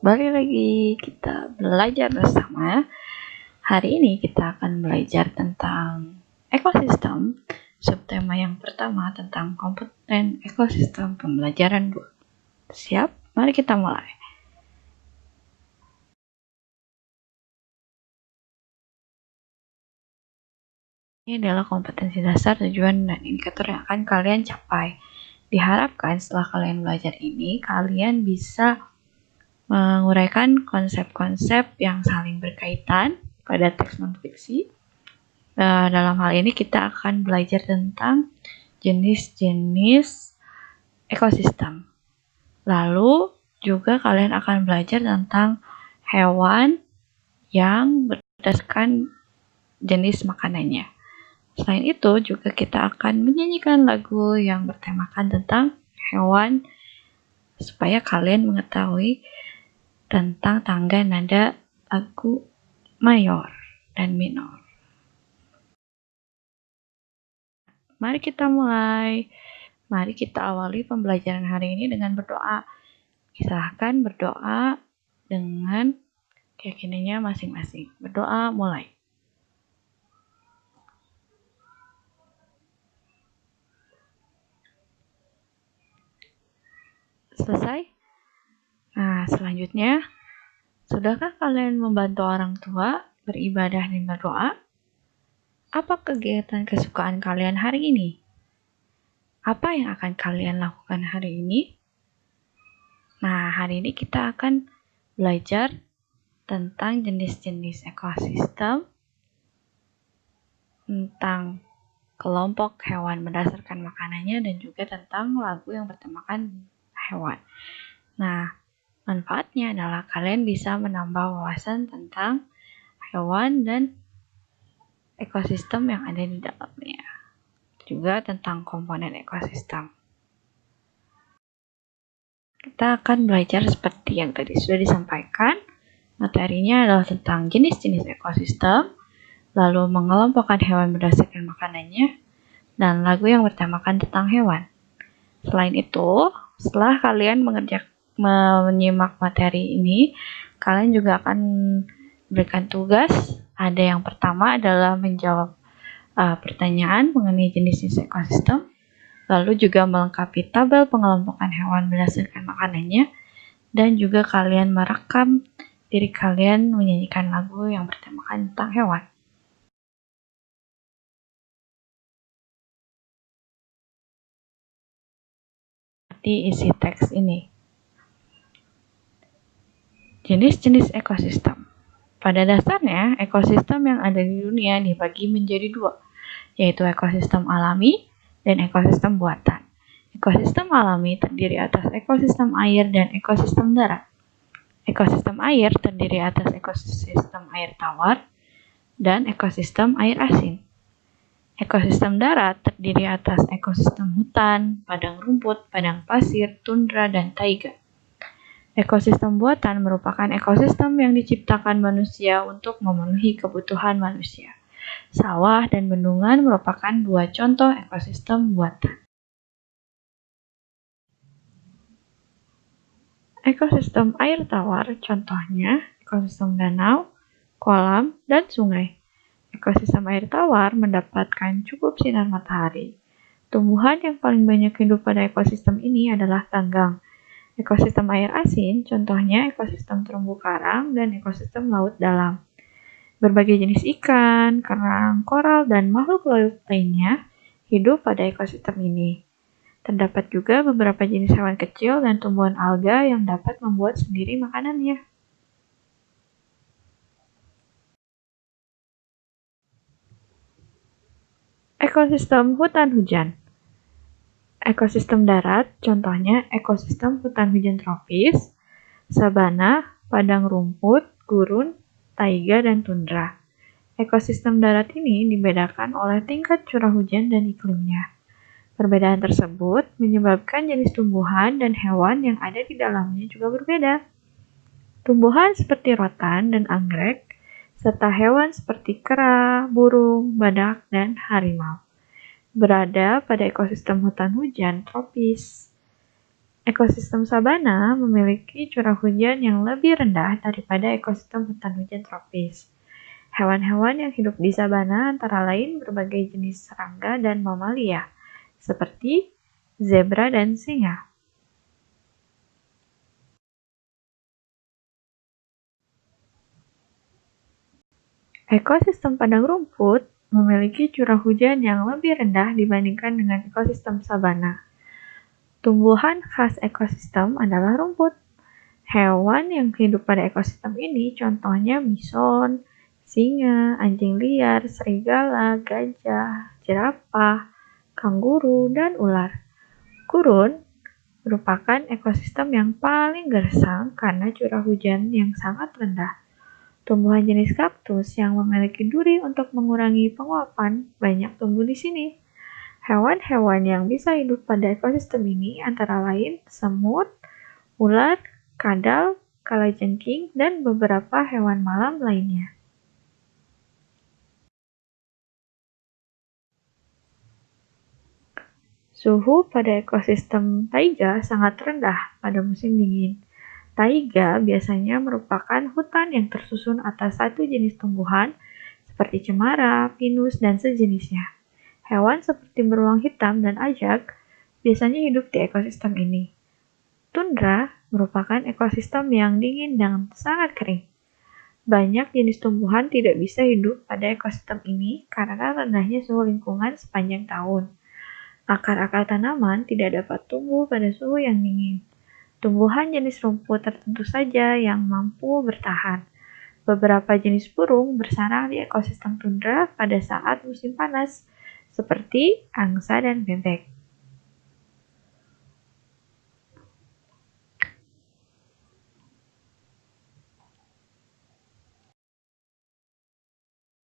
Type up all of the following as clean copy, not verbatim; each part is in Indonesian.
Balik lagi kita belajar bersama. Hari ini kita akan belajar tentang ekosistem. Subtema yang pertama tentang komponen ekosistem pembelajaran 2. Siap? Mari kita mulai. Ini adalah kompetensi dasar, tujuan, dan indikator yang akan kalian capai. Diharapkan setelah kalian belajar ini, kalian bisa menguraikan konsep-konsep yang saling berkaitan pada teks non-fiksi. Dalam hal ini kita akan belajar tentang jenis-jenis ekosistem. Lalu juga kalian akan belajar tentang hewan yang berdasarkan jenis makanannya. Selain itu juga kita akan menyanyikan lagu yang bertemakan tentang hewan supaya kalian mengetahui tentang tangga nada lagu mayor dan minor. Mari kita mulai. Mari kita awali pembelajaran hari ini dengan berdoa. Silahkan berdoa dengan keyakinannya masing-masing. Berdoa mulai. Selesai? Nah, selanjutnya, sudahkah kalian membantu orang tua beribadah dan berdoa? Apa kegiatan kesukaan kalian hari ini? Apa yang akan kalian lakukan hari ini? Nah, hari ini kita akan belajar tentang jenis-jenis ekosistem, tentang kelompok hewan berdasarkan makanannya, dan juga tentang lagu yang bertemakan hewan. Nah, manfaatnya adalah kalian bisa menambah wawasan tentang hewan dan ekosistem yang ada di dalamnya. Juga tentang komponen ekosistem. Kita akan belajar seperti yang tadi sudah disampaikan. Materinya adalah tentang jenis-jenis ekosistem, lalu mengelompokkan hewan berdasarkan makanannya, dan lagu yang bertemakan tentang hewan. Selain itu, setelah kalian menyimak materi ini, kalian juga akan berikan tugas. Ada yang pertama adalah menjawab pertanyaan mengenai jenis-jenis ekosistem, lalu juga melengkapi tabel pengelompokan hewan berdasarkan makanannya, dan juga kalian merekam diri kalian menyanyikan lagu yang bertemakan tentang hewan. Seperti isi teks ini. Jenis-jenis ekosistem. Pada dasarnya, ekosistem yang ada di dunia dibagi menjadi dua, yaitu ekosistem alami dan ekosistem buatan. Ekosistem alami terdiri atas ekosistem air dan ekosistem darat. Ekosistem air terdiri atas ekosistem air tawar dan ekosistem air asin. Ekosistem darat terdiri atas ekosistem hutan, padang rumput, padang pasir, tundra, dan taiga. Ekosistem buatan merupakan ekosistem yang diciptakan manusia untuk memenuhi kebutuhan manusia. Sawah dan bendungan merupakan dua contoh ekosistem buatan. Ekosistem air tawar contohnya ekosistem danau, kolam, dan sungai. Ekosistem air tawar mendapatkan cukup sinar matahari. Tumbuhan yang paling banyak hidup pada ekosistem ini adalah ganggang. Ekosistem air asin contohnya ekosistem terumbu karang dan ekosistem laut dalam. Berbagai jenis ikan, kerang, koral, dan makhluk laut lainnya hidup pada ekosistem ini. Terdapat juga beberapa jenis hewan kecil dan tumbuhan alga yang dapat membuat sendiri makanannya. Ekosistem hutan hujan. Ekosistem darat contohnya ekosistem hutan hujan tropis, sabana, padang rumput, gurun, taiga, dan tundra. Ekosistem darat ini dibedakan oleh tingkat curah hujan dan iklimnya. Perbedaan tersebut menyebabkan jenis tumbuhan dan hewan yang ada di dalamnya juga berbeda. Tumbuhan seperti rotan dan anggrek, serta hewan seperti kera, burung, badak, dan harimau berada pada ekosistem hutan hujan tropis. Ekosistem sabana memiliki curah hujan yang lebih rendah daripada ekosistem hutan hujan tropis. Hewan-hewan yang hidup di sabana antara lain berbagai jenis serangga dan mamalia, seperti zebra dan singa. Ekosistem padang rumput memiliki curah hujan yang lebih rendah dibandingkan dengan ekosistem sabana. Tumbuhan khas ekosistem adalah rumput. Hewan yang hidup pada ekosistem ini contohnya bison, singa, anjing liar, serigala, gajah, jerapah, kanguru, dan ular. Gurun merupakan ekosistem yang paling gersang karena curah hujan yang sangat rendah. Tumbuhan jenis kaktus yang memiliki duri untuk mengurangi penguapan banyak tumbuh di sini. Hewan-hewan yang bisa hidup pada ekosistem ini antara lain semut, ular, kadal, kalajengking, dan beberapa hewan malam lainnya. Suhu pada ekosistem taiga sangat rendah pada musim dingin. Taiga biasanya merupakan hutan yang tersusun atas satu jenis tumbuhan seperti cemara, pinus, dan sejenisnya. Hewan seperti beruang hitam dan ajak biasanya hidup di ekosistem ini. Tundra merupakan ekosistem yang dingin dan sangat kering. Banyak jenis tumbuhan tidak bisa hidup pada ekosistem ini karena rendahnya suhu lingkungan sepanjang tahun. Akar-akar tanaman tidak dapat tumbuh pada suhu yang dingin. Tumbuhan jenis rumput tertentu saja yang mampu bertahan. Beberapa jenis burung bersarang di ekosistem tundra pada saat musim panas, seperti angsa dan bebek.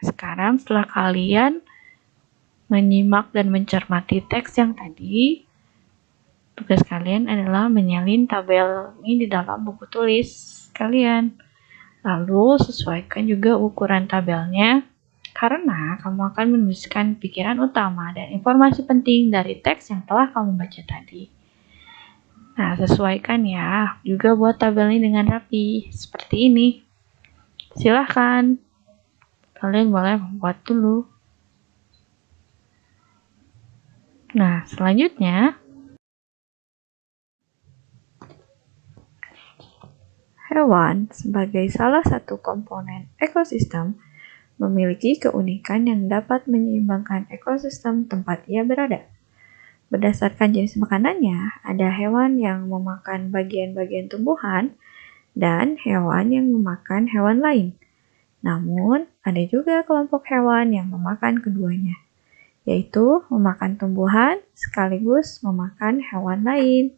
Sekarang setelah kalian menyimak dan mencermati teks yang tadi, tugas kalian adalah menyalin tabel ini di dalam buku tulis kalian. Lalu sesuaikan juga ukuran tabelnya karena kamu akan menuliskan pikiran utama dan informasi penting dari teks yang telah kamu baca tadi. Nah, sesuaikan ya. Juga buat tabel ini dengan rapi, seperti ini. Silahkan. Kalian boleh membuat dulu. Nah, selanjutnya, hewan sebagai salah satu komponen ekosistem memiliki keunikan yang dapat menyeimbangkan ekosistem tempat ia berada. Berdasarkan jenis makanannya, ada hewan yang memakan bagian-bagian tumbuhan dan hewan yang memakan hewan lain. Namun, ada juga kelompok hewan yang memakan keduanya, yaitu memakan tumbuhan sekaligus memakan hewan lain.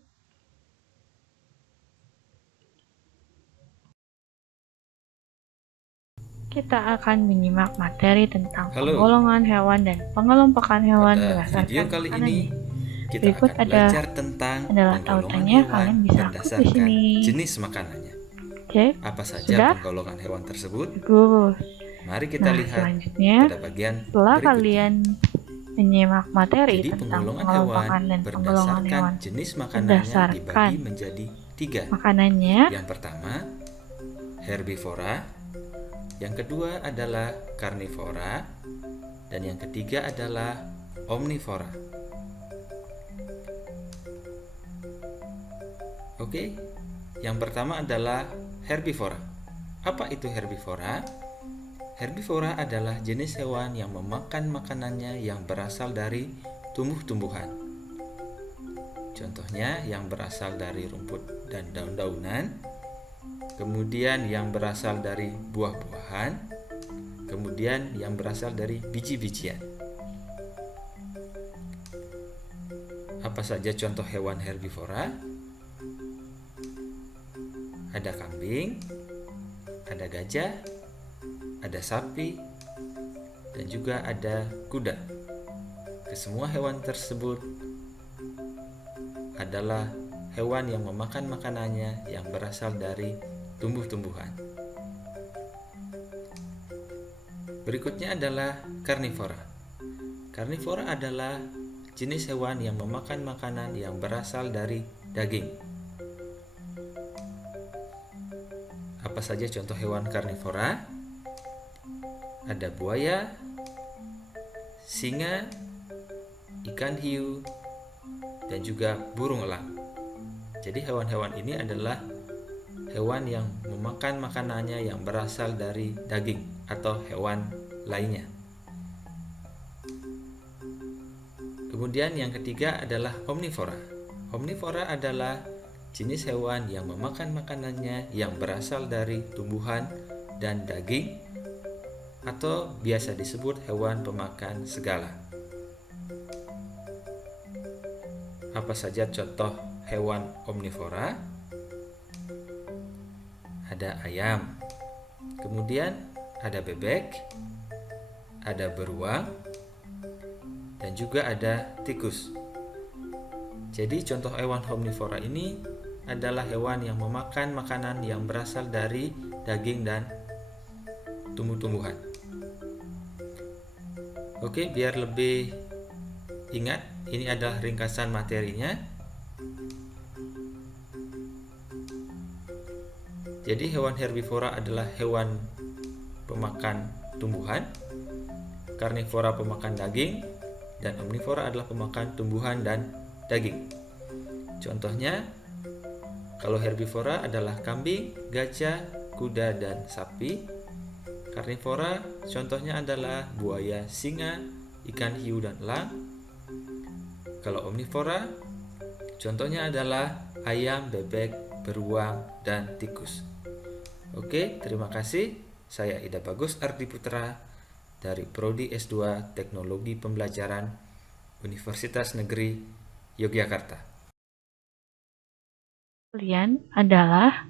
Kita akan menyimak materi tentang penggolongan hewan dan pengelompokan hewan berdasarkan video kali ini kita berikut akan belajar tentang tautannya, kalian bisa berdasarkan di sini. jenis makanannya. Oke, Apa saja sudah? penggolongan hewan tersebut? Bagus. Mari kita lihat selanjutnya, pada bagian setelah berikutnya. kalian menyimak materi Jadi tentang penggolongan pengelompokan hewan dan penggolongan berdasarkan hewan jenis makanannya dibagi menjadi 3. makanannya, Yang pertama, herbivora. Yang kedua adalah karnivora. Dan yang ketiga adalah omnivora. Oke, yang pertama adalah herbivora. Apa itu herbivora? Herbivora adalah jenis hewan yang memakan makanannya yang berasal dari tumbuh-tumbuhan. Contohnya yang berasal dari rumput dan daun-daunan, kemudian yang berasal dari buah-buahan, kemudian yang berasal dari biji-bijian. Apa saja contoh hewan herbivora? Ada kambing, ada gajah, ada sapi, dan juga ada kuda. Kesemua hewan tersebut adalah hewan yang memakan makanannya yang berasal dari tumbuh-tumbuhan. Berikutnya adalah karnivora. Karnivora adalah jenis hewan yang memakan makanan yang berasal dari daging. Apa saja contoh hewan karnivora? Ada buaya, singa, ikan hiu, dan juga burung elang. Jadi hewan-hewan ini adalah hewan yang memakan makanannya yang berasal dari daging atau hewan lainnya. Kemudian yang ketiga adalah omnivora. Omnivora adalah jenis hewan yang memakan makanannya yang berasal dari tumbuhan dan daging, atau biasa disebut hewan pemakan segala. Apa saja contoh hewan omnivora? Ada ayam, kemudian ada bebek, ada beruang, dan juga ada tikus. Jadi contoh hewan omnivora ini adalah hewan yang memakan makanan yang berasal dari daging dan tumbuh-tumbuhan. Oke, biar lebih ingat, ini adalah ringkasan materinya. Jadi hewan herbivora adalah hewan pemakan tumbuhan, karnivora pemakan daging, dan omnivora adalah pemakan tumbuhan dan daging. Contohnya, kalau herbivora adalah kambing, gajah, kuda, dan sapi. Karnivora contohnya adalah buaya, singa, ikan hiu, dan elang. Kalau omnivora contohnya adalah ayam, bebek, beruang, dan tikus. Oke, terima kasih. Saya Ida Bagus Ardi Putra dari Prodi S2 Teknologi Pembelajaran Universitas Negeri Yogyakarta. Kalian adalah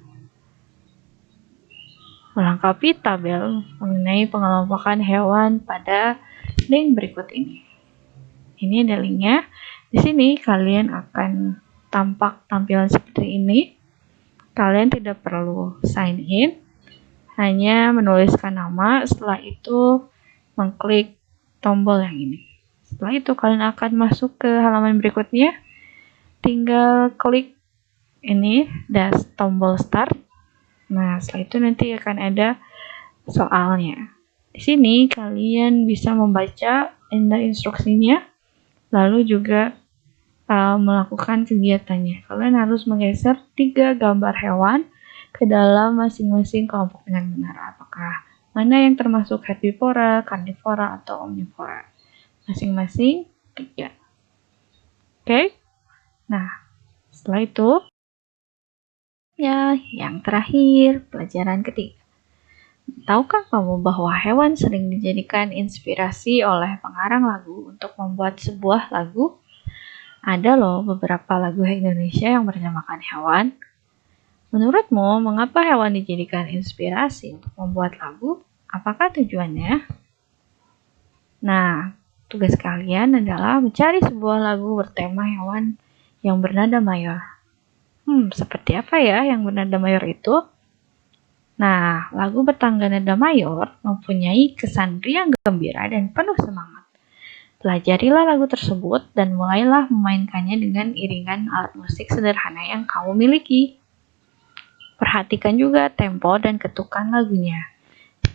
melengkapi tabel mengenai pengelompokan hewan pada link berikut ini. Ini ada linknya. Di sini kalian akan tampilan seperti ini. Kalian tidak perlu sign in, hanya menuliskan nama, setelah itu mengklik tombol yang ini. Setelah itu kalian akan masuk ke halaman berikutnya, tinggal klik ini tombol start. Nah, setelah itu nanti akan ada soalnya. Di sini kalian bisa membaca instruksinya, lalu juga melakukan kegiatannya. Kalian harus menggeser 3 gambar hewan ke dalam masing-masing kelompok dengan benar. Apakah mana yang termasuk herbivora, karnivora, atau omnivora? Masing-masing 3. Oke? Nah, setelah itu, ya, yang terakhir, pelajaran ketiga. Tahukah kamu bahwa hewan sering dijadikan inspirasi oleh pengarang lagu untuk membuat sebuah lagu? Ada loh beberapa lagu Indonesia yang bertemakan hewan. Menurutmu, mengapa hewan dijadikan inspirasi untuk membuat lagu? Apakah tujuannya? Nah, tugas kalian adalah mencari sebuah lagu bertema hewan yang bernada mayor. Seperti apa ya yang bernada mayor itu? Nah, lagu bertangga nada mayor mempunyai kesan riang gembira dan penuh semangat. Pelajarilah lagu tersebut dan mulailah memainkannya dengan iringan alat musik sederhana yang kamu miliki. Perhatikan juga tempo dan ketukan lagunya.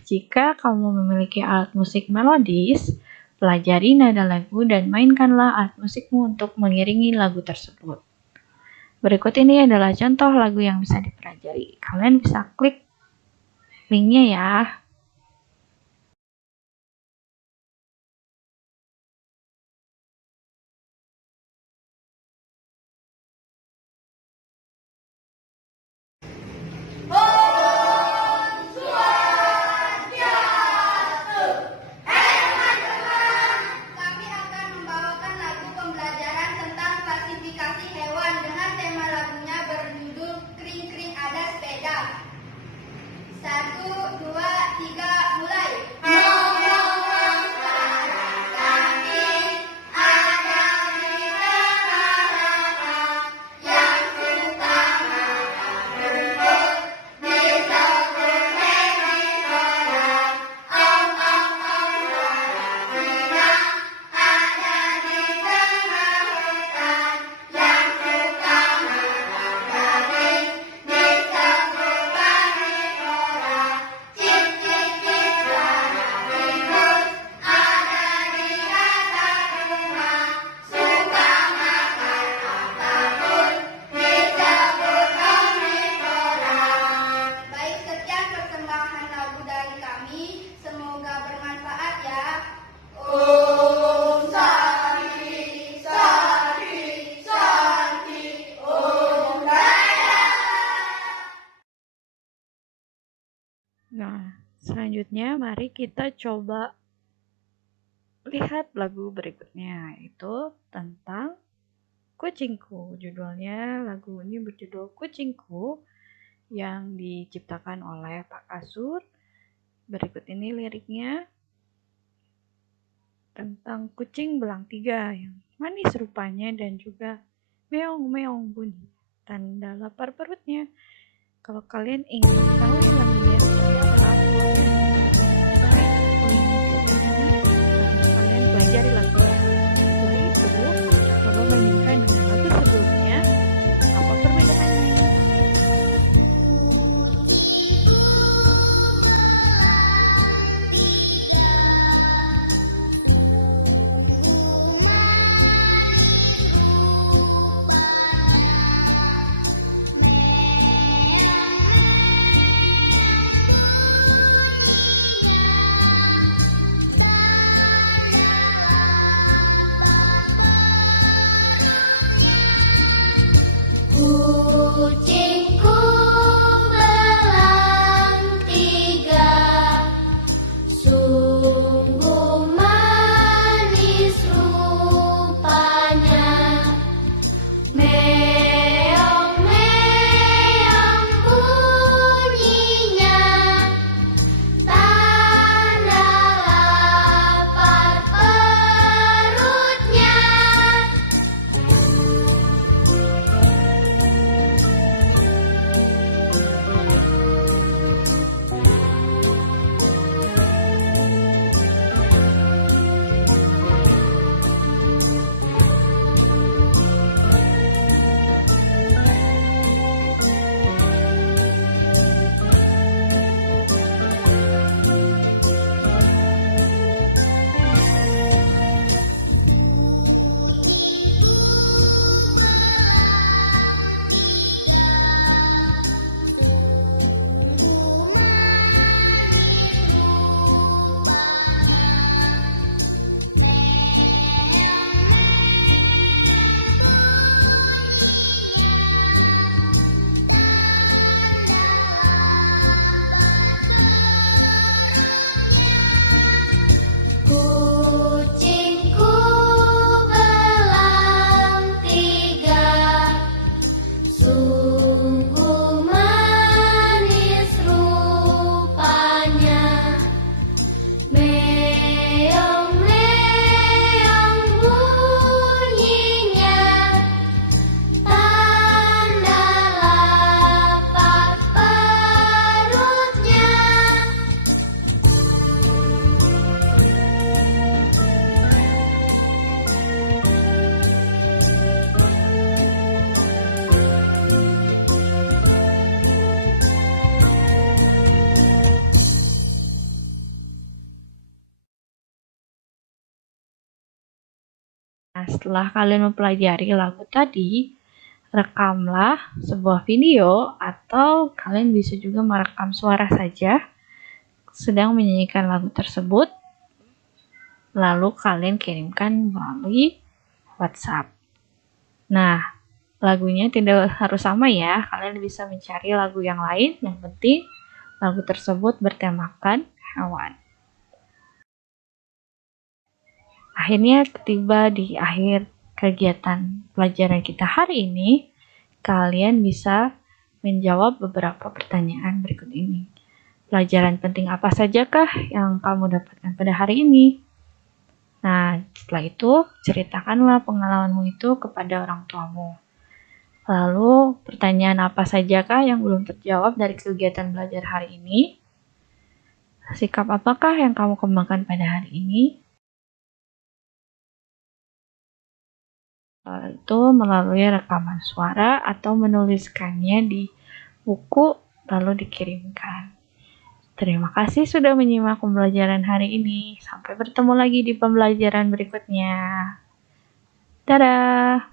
Jika kamu memiliki alat musik melodis, pelajari nada lagu dan mainkanlah alat musikmu untuk mengiringi lagu tersebut. Berikut ini adalah contoh lagu yang bisa dipelajari. Kalian bisa klik linknya ya. Kami akan membawakan lagu pembelajaran tentang klasifikasi hewan dengan tema lagunya berjudul Kring Kring Ada Sepeda. 1, 2, 3. Nah, selanjutnya mari kita coba lihat lagu berikutnya, yaitu tentang Kucingku. Judulnya, lagu ini berjudul Kucingku yang diciptakan oleh Pak Kasur. Berikut ini liriknya tentang kucing belang 3 yang manis rupanya dan juga meong-meong bunyi tanda lapar perutnya. Kalau kalian ingin mengetahui lagunya seperti apa, boleh klik link ini kalian pelajari lagunya. Setelah itu, coba bandingkan dengan lagu sebelumnya, apa perbedaannya. Kucingku belang 3, sungguh manis rupanya. Meong-meong bunyinya, tanda lapar perutnya. Kucingku belang 3, sungguh manis rupanya. Meong-meong bunyinya, tanda lapar perutnya. Nah, setelah kalian mempelajari lagu tadi, rekamlah sebuah video atau kalian bisa juga merekam suara saja sedang menyanyikan lagu tersebut, lalu kalian kirimkan melalui WhatsApp. Nah, lagunya tidak harus sama ya, kalian bisa mencari lagu yang lain, yang penting lagu tersebut bertemakan hewan. Akhirnya tiba di akhir kegiatan pelajaran kita hari ini, kalian bisa menjawab beberapa pertanyaan berikut ini. Pelajaran penting apa sajakah yang kamu dapatkan pada hari ini? Nah, setelah itu ceritakanlah pengalamanmu itu kepada orang tuamu. Lalu, pertanyaan apa sajakah yang belum terjawab dari kegiatan belajar hari ini? Sikap apakah yang kamu kembangkan pada hari ini? Itu melalui rekaman suara atau menuliskannya di buku lalu dikirimkan. Terima kasih sudah menyimak pembelajaran hari ini. Sampai bertemu lagi di pembelajaran berikutnya. Dadah!